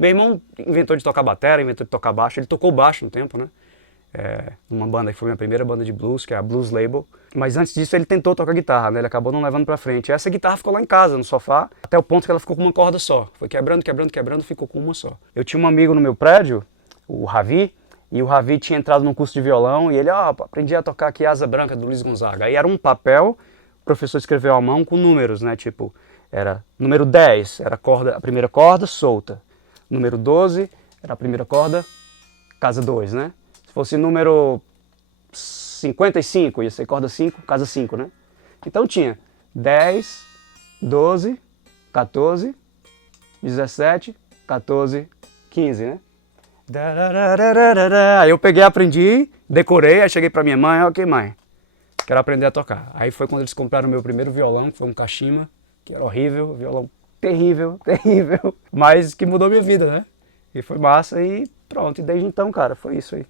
Meu irmão inventou de tocar bateria, inventou de tocar baixo, ele tocou baixo no tempo, né? Uma banda que foi minha primeira banda de blues, que é a Blues Label. Mas antes disso ele tentou tocar guitarra, né? Ele acabou não levando pra frente. E essa guitarra ficou lá em casa, no sofá, até o ponto que ela ficou com uma corda só. Foi quebrando, quebrando, quebrando, ficou com uma só. Eu tinha um amigo no meu prédio, o Ravi, e o Ravi tinha entrado num curso de violão, e ele, aprendi a tocar aqui Asa Branca, do Luiz Gonzaga. Aí era um papel, o professor escreveu à mão com números, né? Tipo, era número 10, era a primeira corda solta. Número 12, era a primeira corda, casa 2, né? Se fosse número 55, ia ser corda 5, casa 5, né? Então tinha 10, 12, 14, 17, 14, 15, né? Aí eu peguei, aprendi, decorei, aí cheguei pra minha mãe, ok mãe, quero aprender a tocar. Aí foi quando eles compraram o meu primeiro violão, que foi um Kashima, que era horrível, violão terrível, terrível, mas que mudou minha vida, né? E foi massa e pronto, e desde então, cara, foi isso aí.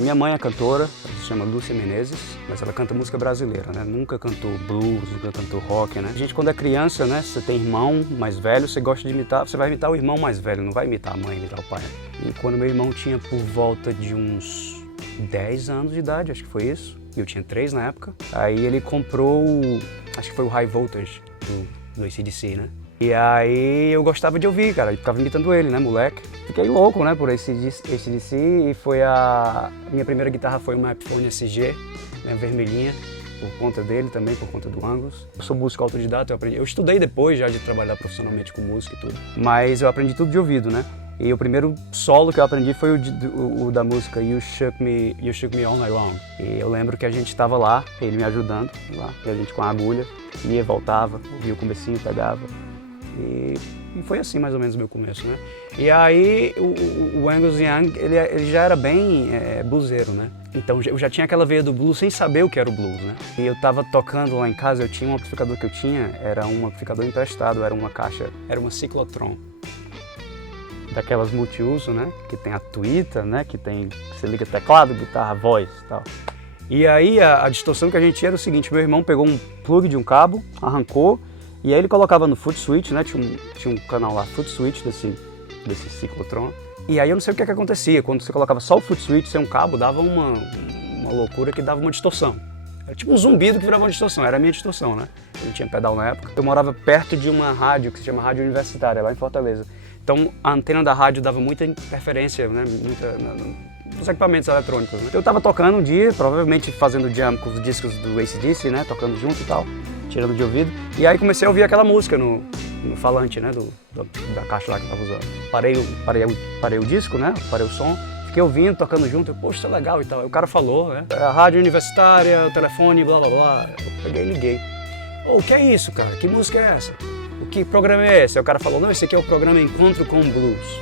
Minha mãe é cantora, ela se chama Lúcia Menezes, mas ela canta música brasileira, né? Nunca cantou blues, nunca cantou rock, né? A gente, quando é criança, né? Você tem irmão mais velho, você gosta de imitar, você vai imitar o irmão mais velho, não vai imitar a mãe, imitar o pai. E quando meu irmão tinha por volta de uns 10 anos de idade, acho que foi isso, e eu tinha 3 na época, aí ele comprou, acho que foi o High Voltage do AC/DC, né? E aí eu gostava de ouvir, cara, eu ficava imitando ele, né, moleque. Fiquei louco, né, por AC/DC e foi minha primeira guitarra foi uma Epiphone SG, né, vermelhinha, por conta dele também, por conta do Angus. Eu sou músico autodidata, eu estudei depois já de trabalhar profissionalmente com música e tudo, mas eu aprendi tudo de ouvido, né. E o primeiro solo que eu aprendi foi o da música You Shook Me All Night Long. E eu lembro que a gente estava lá, ele me ajudando, lá, e a gente com a agulha, ia, voltava, ouvia o comecinho, pegava. E foi assim mais ou menos o meu começo, né? E aí o Angus Young, ele já era bem bluseiro, né? Então eu já tinha aquela veia do blues sem saber o que era o blues, né? E eu tava tocando lá em casa, eu tinha um amplificador que eu tinha, era um amplificador emprestado, era uma caixa, era uma Ciclotron. Daquelas multiuso, né? Que tem a tuita, né? Que você liga teclado, guitarra, voz e tal. E aí a distorção que a gente tinha era o seguinte, meu irmão pegou um plug de um cabo, arrancou, e aí ele colocava no foot switch, né? Tinha um canal lá, foot switch desse Ciclotron. E aí eu não sei o que acontecia, quando você colocava só o foot switch sem um cabo, dava uma loucura que dava uma distorção. Era tipo um zumbido que virava uma distorção, era a minha distorção, né? Eu não tinha pedal na época. Eu morava perto de uma rádio que se chama Rádio Universitária, lá em Fortaleza. Então a antena da rádio dava muita interferência, né? Nos equipamentos eletrônicos, né? Eu tava tocando um dia, provavelmente fazendo jam com os discos do AC/DC, né? Tocando junto e tal, tirando de ouvido. E aí comecei a ouvir aquela música no falante, né? Da caixa lá que eu tava usando. Parei o disco, né? Parei o som. Fiquei ouvindo, tocando junto, poxa, isso é legal e tal. Aí o cara falou, né? A rádio universitária, o telefone, blá blá blá. Eu peguei e liguei. O que é isso, cara? Que música é essa? Que programa é esse? Aí o cara falou, não, esse aqui é o programa Encontro com Blues.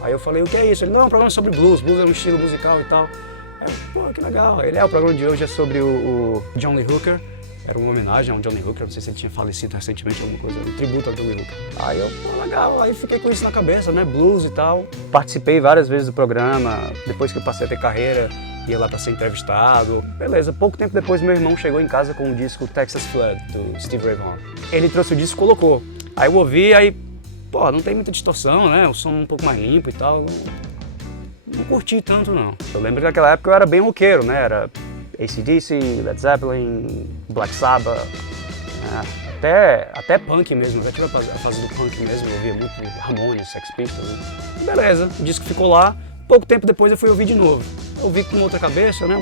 Aí eu falei, o que é isso? Ele, não, é um programa sobre blues, blues é um estilo musical e tal. Aí, pô, que legal. O programa de hoje é sobre o John Lee Hooker. Era uma homenagem ao John Lee Hooker, não sei se ele tinha falecido recentemente, alguma coisa, um tributo ao John Lee Hooker. Aí eu, pô, legal, aí fiquei com isso na cabeça, né, blues e tal. Participei várias vezes do programa, depois que eu passei a ter carreira, ia lá para ser entrevistado. Beleza, pouco tempo depois meu irmão chegou em casa com o disco Texas Flood, do Steve Ray Vaughan. Ele trouxe o disco e colocou. Aí eu ouvi, aí pô, não tem muita distorção, né? O som um pouco mais limpo e tal. Não curti tanto, não. Eu lembro que naquela época eu era bem roqueiro, né? Era AC/DC, Led Zeppelin, Black Sabbath, até punk mesmo. Eu já tive a fase do punk mesmo, eu ouvia muito Ramones, Sex Pistols. E beleza, o disco ficou lá. Pouco tempo depois eu fui ouvir de novo. Eu ouvi com outra cabeça, né?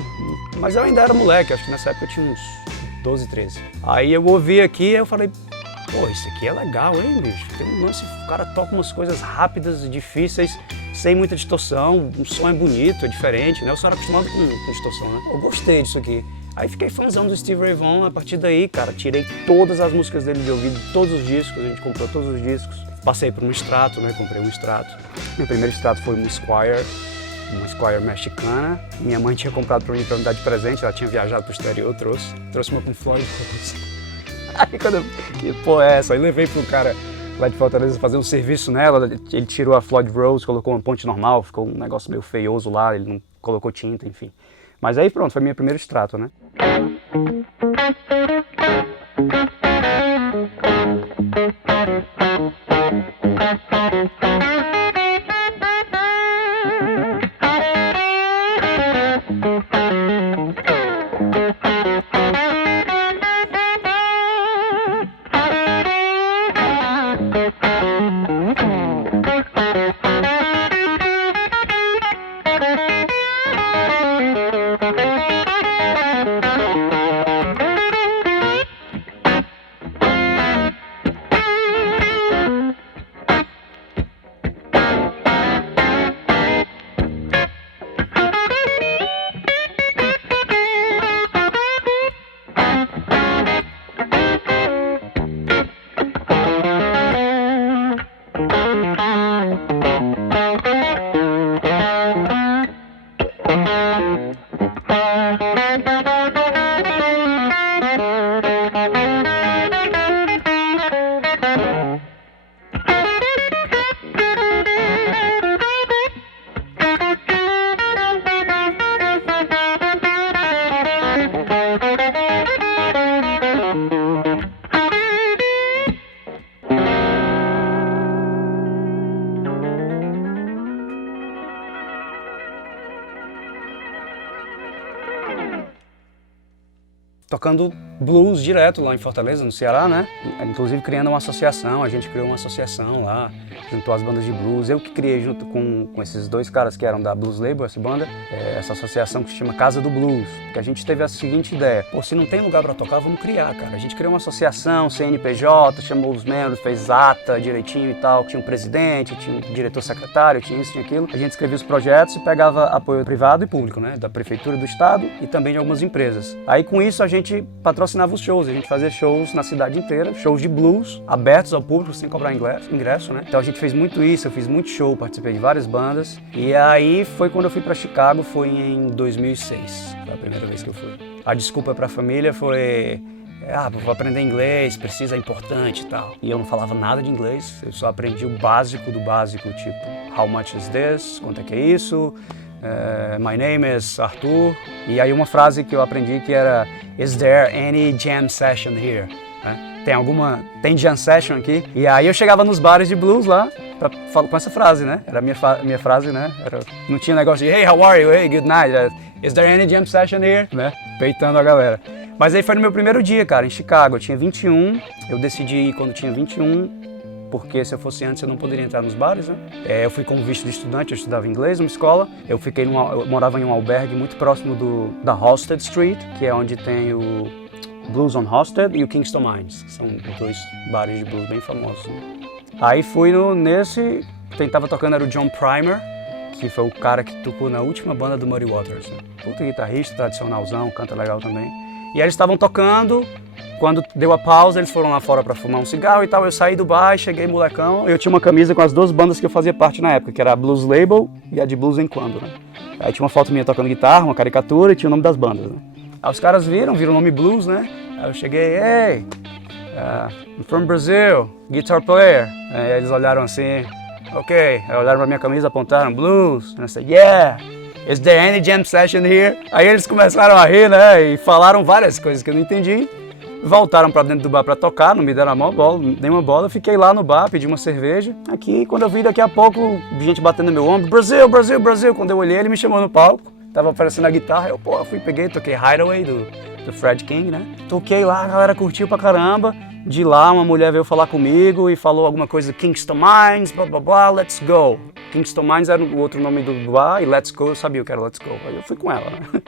Mas eu ainda era moleque, acho que nessa época eu tinha uns 12, 13. Aí eu ouvi aqui e eu falei, pô, isso aqui é legal, hein, bicho? Tem um lance, o cara toca umas coisas rápidas e difíceis, sem muita distorção, o som é bonito, é diferente, né? Eu só era acostumado com distorção, né? Eu gostei disso aqui. Aí fiquei fãzão do Stevie Ray Vaughan, a partir daí, cara, tirei todas as músicas dele de ouvido, todos os discos, a gente comprou todos os discos. Passei por um extrato, né? Comprei um extrato. Meu primeiro extrato foi uma Squier mexicana. Minha mãe tinha comprado pra mim pra me dar de presente, ela tinha viajado pro exterior, trouxe uma com Floyd Rose. Aí quando eu, que porra é essa? Aí levei pro cara lá de Fortaleza fazer um serviço nela, ele tirou a Floyd Rose, colocou uma ponte normal, ficou um negócio meio feioso lá, ele não colocou tinta, enfim. Mas aí pronto, foi meu primeiro extrato, né? Tocando blues direto lá em Fortaleza, no Ceará, né? Inclusive criando uma associação, a gente criou uma associação lá, juntou as bandas de blues. Eu que criei junto com esses dois caras que eram da Blues Label, essa banda, essa associação que se chama Casa do Blues. Que a gente teve a seguinte ideia, pô, se não tem lugar pra tocar, vamos criar, cara. A gente criou uma associação, CNPJ, chamou os membros, fez ata direitinho e tal. Tinha um presidente, tinha um diretor-secretário, tinha isso, tinha aquilo. A gente escrevia os projetos e pegava apoio privado e público, né? Da prefeitura do estado e também de algumas empresas. Aí com isso a gente patrocinava os shows, a gente fazia shows na cidade inteira, shows de blues, abertos ao público, sem cobrar ingresso, né? Então a gente fez muito isso, eu fiz muito show, participei de várias bandas. E aí foi quando eu fui pra Chicago, foi em 2006, foi a primeira vez que eu fui. A desculpa pra família foi, vou aprender inglês, precisa, é importante e tal. E eu não falava nada de inglês, eu só aprendi o básico do básico, tipo, how much is this, quanto é que é isso? My name is Arthur. E aí uma frase que eu aprendi que era is there any jam session here? Tem jam session aqui? E aí eu chegava nos bares de blues lá com essa frase, né? Era a minha frase, né? Não tinha negócio de hey, how are you? Hey, good night. Is there any jam session here? Né? Peitando a galera. Mas aí foi no meu primeiro dia, cara, em Chicago. Eu tinha 21, eu decidi ir quando tinha 21, porque se eu fosse antes eu não poderia entrar nos bares, né? Eu fui como visto de estudante, eu estudava inglês numa escola. Eu morava em um albergue muito próximo da Halsted Street, que é onde tem o Blues on Halsted e o Kingston Mines. São dois bares de blues bem famosos. Aí fui nesse, quem tava tocando era o John Primer, que foi o cara que tocou na última banda do Muddy Waters. Né? Puta guitarrista, tradicionalzão, canta legal também. E aí eles estavam tocando. Quando deu a pausa, eles foram lá fora pra fumar um cigarro e tal. Eu saí do bar, cheguei molecão. Eu tinha uma camisa com as duas bandas que eu fazia parte na época, que era a Blues Label e a de Blues em Quando, né? Aí tinha uma foto minha tocando guitarra, uma caricatura e tinha o nome das bandas, né? Aí os caras viram o nome Blues, né? Aí eu cheguei, hey, I'm from Brazil, guitar player. Aí eles olharam assim, ok. Aí olharam pra minha camisa, apontaram, Blues. And I said, yeah. Is there any jam session here? Aí eles começaram a rir, né? E falaram várias coisas que eu não entendi. Voltaram pra dentro do bar pra tocar, não me deram nenhuma bola. Fiquei lá no bar, pedi uma cerveja. Aqui, quando eu vi daqui a pouco, gente batendo no meu ombro, Brasil, Brasil, Brasil. Quando eu olhei, ele me chamou no palco. Tava aparecendo a guitarra, eu fui, peguei, toquei Hideaway do Fred King, né? Toquei lá, a galera curtiu pra caramba. De lá, uma mulher veio falar comigo e falou alguma coisa, Kingston Mines, blá blá blá, let's go. Kingston Mines era o outro nome do bar e let's go, eu sabia o que era let's go. Aí eu fui com ela, né?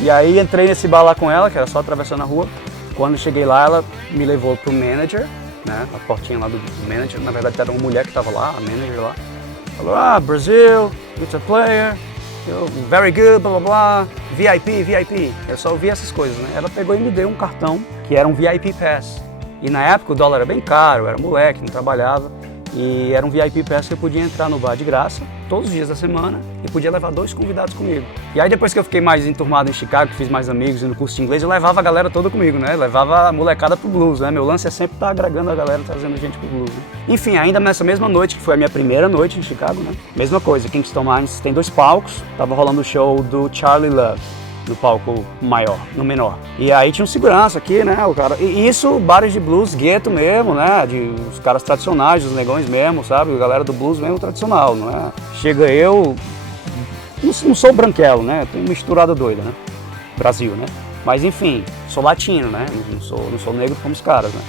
E aí entrei nesse bar lá com ela, que era só atravessando a rua. Quando cheguei lá, ela me levou pro manager, né? A portinha lá do manager, na verdade era uma mulher que tava lá, a manager lá. Falou, Brazil, it's a player, very good, blá blá blá, VIP, VIP. Eu só ouvi essas coisas, né? Ela pegou e me deu um cartão que era um VIP Pass. E na época o dólar era bem caro, eu era moleque, não trabalhava. E era um VIP Pass que eu podia entrar no bar de graça, todos os dias da semana, e podia levar 2 convidados comigo. E aí depois que eu fiquei mais enturmado em Chicago, que fiz mais amigos e no curso de inglês, eu levava a galera toda comigo, né? Levava a molecada pro blues, né? Meu lance é sempre estar agregando a galera, trazendo gente pro blues, né? Enfim, ainda nessa mesma noite, que foi a minha primeira noite em Chicago, né? Mesma coisa, Kingston Mines tem 2 palcos, tava rolando o show do Charlie Love. No palco maior, no menor. E aí tinha um segurança aqui, né, o cara. E isso, bares de blues, gueto mesmo, né, os caras tradicionais, os negões mesmo, sabe, a galera do blues mesmo tradicional, não é? Chega eu, não sou branquelo, né, tenho uma misturada doida, né, Brasil, né. Mas enfim, sou latino, né, não sou negro como os caras, né.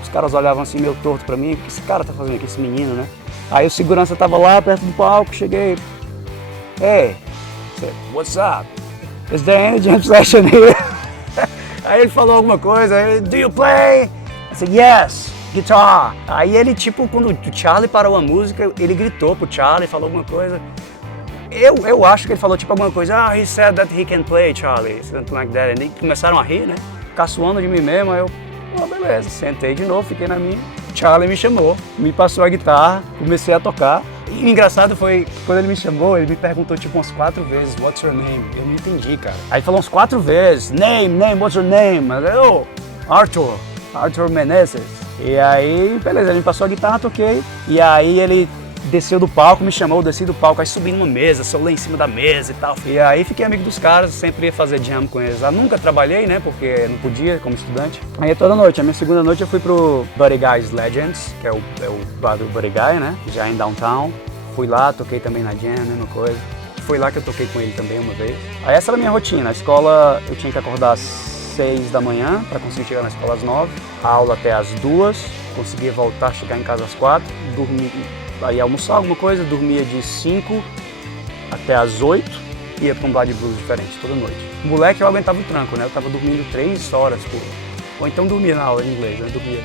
Os caras olhavam assim meio torto pra mim, o que esse cara tá fazendo aqui, esse menino, né. Aí o segurança tava lá perto do palco, cheguei, hey, what's up? Is there any jam session here? Aí ele falou alguma coisa, do you play? I said, yes, guitar. Aí ele, tipo, quando o Charlie parou a música, ele gritou pro Charlie, falou alguma coisa. Eu acho que ele falou tipo alguma coisa, he said that he can play, Charlie, something like that. E começaram a rir, né? Caçoando de mim mesmo, aí eu, beleza, sentei de novo, fiquei na minha. Charlie me chamou, me passou a guitarra, comecei a tocar. E o engraçado foi, quando ele me chamou, ele me perguntou tipo umas 4 vezes, what's your name? Eu não entendi, cara. Aí ele falou umas 4 vezes, name, what's your name? Eu, Arthur Menezes. E aí, beleza, ele me passou a guitarra, toquei. E aí ele desceu do palco, me chamou, desci do palco, aí subi numa mesa, solei em cima da mesa e tal. E aí fiquei amigo dos caras, sempre ia fazer jam com eles. Eu nunca trabalhei, né, porque não podia como estudante. Aí toda noite, a minha segunda noite eu fui pro Buddy Guy's Legends, que é o bar do Buddy Guy, né, já em Downtown. Fui lá, toquei também na jam, mesma coisa. Foi lá que eu toquei com ele também uma vez. Aí essa era a minha rotina, a escola eu tinha que acordar às 6 da manhã para conseguir chegar na escola às 9, a aula até às 2, conseguia voltar, chegar em casa às 4, dormir. Aí almoçar alguma coisa, dormia de 5 até as 8, ia para um bar de blues diferente toda noite. Moleque, eu aguentava o tranco, né? Eu tava dormindo 3 horas ou então dormia na aula de inglês, né? Dormia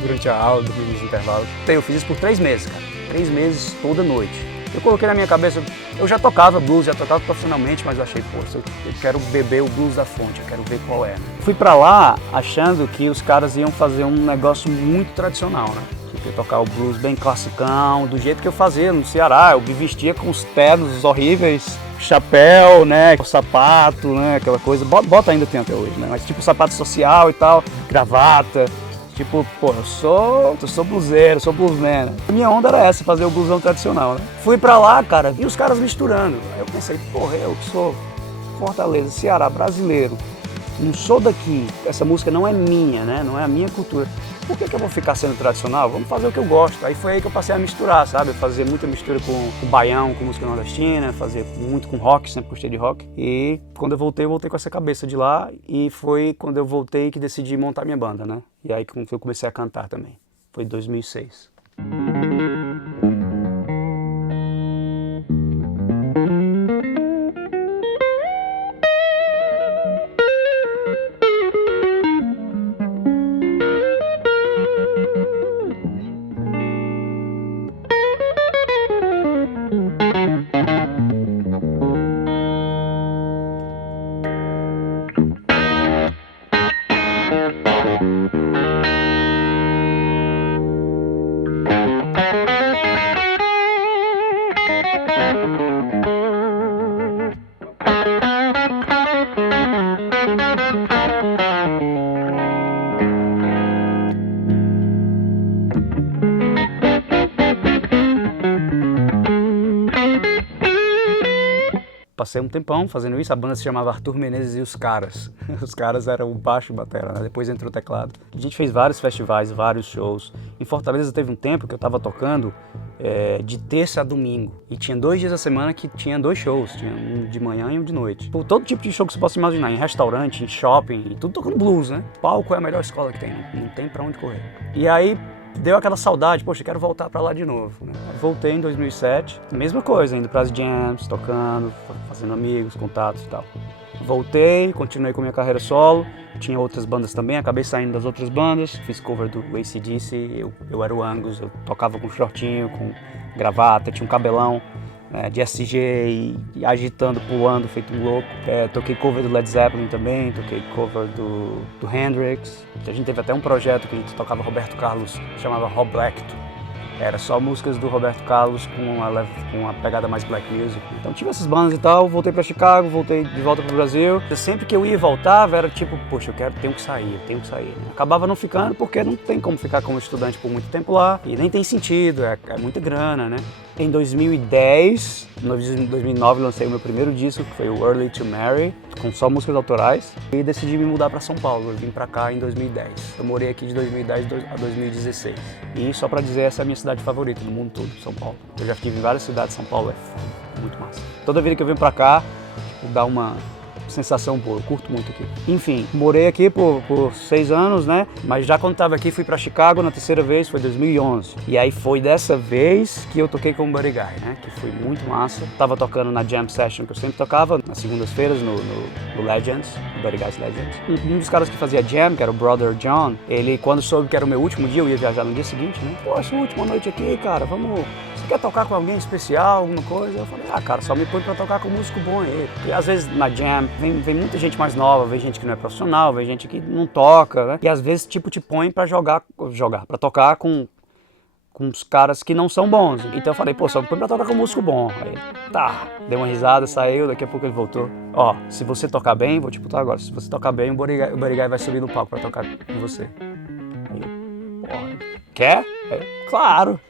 durante a aula, dormia nos intervalos. Eu fiz isso por 3 meses, cara. 3 meses toda noite. Eu coloquei na minha cabeça, eu já tocava blues, já tocava profissionalmente, mas eu achei, pô, eu quero beber o blues da fonte, eu quero ver qual é. Né? Fui pra lá achando que os caras iam fazer um negócio muito tradicional, né? Eu tocar o blues bem classicão, do jeito que eu fazia no Ceará. Eu me vestia com os ternos horríveis, chapéu, né, sapato, né, aquela coisa. Bota ainda tem até hoje, né, mas tipo sapato social e tal, gravata. Tipo, pô, eu sou bluseiro, sou bluesman. A minha onda era essa, fazer o blusão tradicional, né. Fui pra lá, cara, vi os caras misturando. Aí eu pensei, porra, eu que sou Fortaleza, Ceará, brasileiro, não sou daqui, essa música não é minha, né, não é a minha cultura. Por que eu vou ficar sendo tradicional? Vamos fazer o que eu gosto. Aí foi aí que eu passei a misturar, sabe? Fazer muita mistura com baião, com música nordestina, fazer muito com rock, sempre gostei de rock. E quando eu voltei com essa cabeça de lá. E foi quando eu voltei que decidi montar minha banda, né? E aí que eu comecei a cantar também. Foi em 2006. passei um tempão fazendo isso. A banda se chamava Arthur Menezes e os Caras. Os Caras eram o baixo e batera, né? Depois entrou o teclado. A gente fez vários festivais, vários shows. Em Fortaleza teve um tempo que eu estava tocando de terça a domingo. E tinha 2 dias a semana que tinha 2 shows. Tinha um de manhã e um de noite. Por todo tipo de show que você possa imaginar. Em restaurante, em shopping, e tudo tocando blues, né? Palco é a melhor escola que tem. Não tem pra onde correr. E aí deu aquela saudade, poxa, eu quero voltar pra lá de novo, né? Voltei em 2007, mesma coisa, indo pras jams, tocando, fazendo amigos, contatos e tal. Voltei, continuei com minha carreira solo, tinha outras bandas também, acabei saindo das outras bandas, fiz cover do AC/DC, eu era o Angus, eu tocava com shortinho, com gravata, tinha um cabelão de SG e agitando, pulando, feito um louco. Toquei cover do Led Zeppelin também, toquei cover do Hendrix. A gente teve até um projeto que a gente tocava Roberto Carlos, chamava Roblacto. Era só músicas do Roberto Carlos com uma pegada mais black music. Então tive essas bandas e tal, voltei pra Chicago, voltei de volta pro Brasil. Sempre que eu ia e voltava era tipo, poxa, tenho que sair. Né? Acabava não ficando porque não tem como ficar como estudante por muito tempo lá. E nem tem sentido, é muita grana, né? Em 2010, em 2009, lancei o meu primeiro disco, que foi o Early to Marry, com só músicas autorais, e decidi me mudar para São Paulo. Eu vim para cá em 2010. Eu morei aqui de 2010 a 2016. E só para dizer, essa é a minha cidade favorita no mundo todo, São Paulo. Eu já estive em várias cidades, São Paulo é muito massa. Toda vida que eu venho para cá, dá uma sensação boa, eu curto muito aqui. Enfim, morei aqui por 6 anos, né? Mas já quando estava aqui, fui para Chicago na terceira vez, foi 2011. E aí foi dessa vez que eu toquei com o Buddy Guy, né? Que foi muito massa. Tava tocando na Jam Session, que eu sempre tocava, nas segundas-feiras, no Legends, Buddy Guy's Legends. Um dos caras que fazia Jam, que era o Brother John, ele, quando soube que era o meu último dia, eu ia viajar no dia seguinte, né? Poxa, última noite aqui, cara, vamos... Você quer tocar com alguém especial, alguma coisa? Eu falei, cara, só me põe pra tocar com um músico bom aí. E às vezes na Jam vem muita gente mais nova, vem gente que não é profissional, vem gente que não toca, né? E às vezes tipo te põe pra pra tocar com os caras que não são bons. Então eu falei, pô, só me põe pra tocar com um músico bom. Aí, tá, deu uma risada, saiu, daqui a pouco ele voltou. Ó, se você tocar bem, vou te botar agora, se você tocar bem, o Buddy Guy vai subir no palco pra tocar com você. Aí eu, porra, quer? Claro!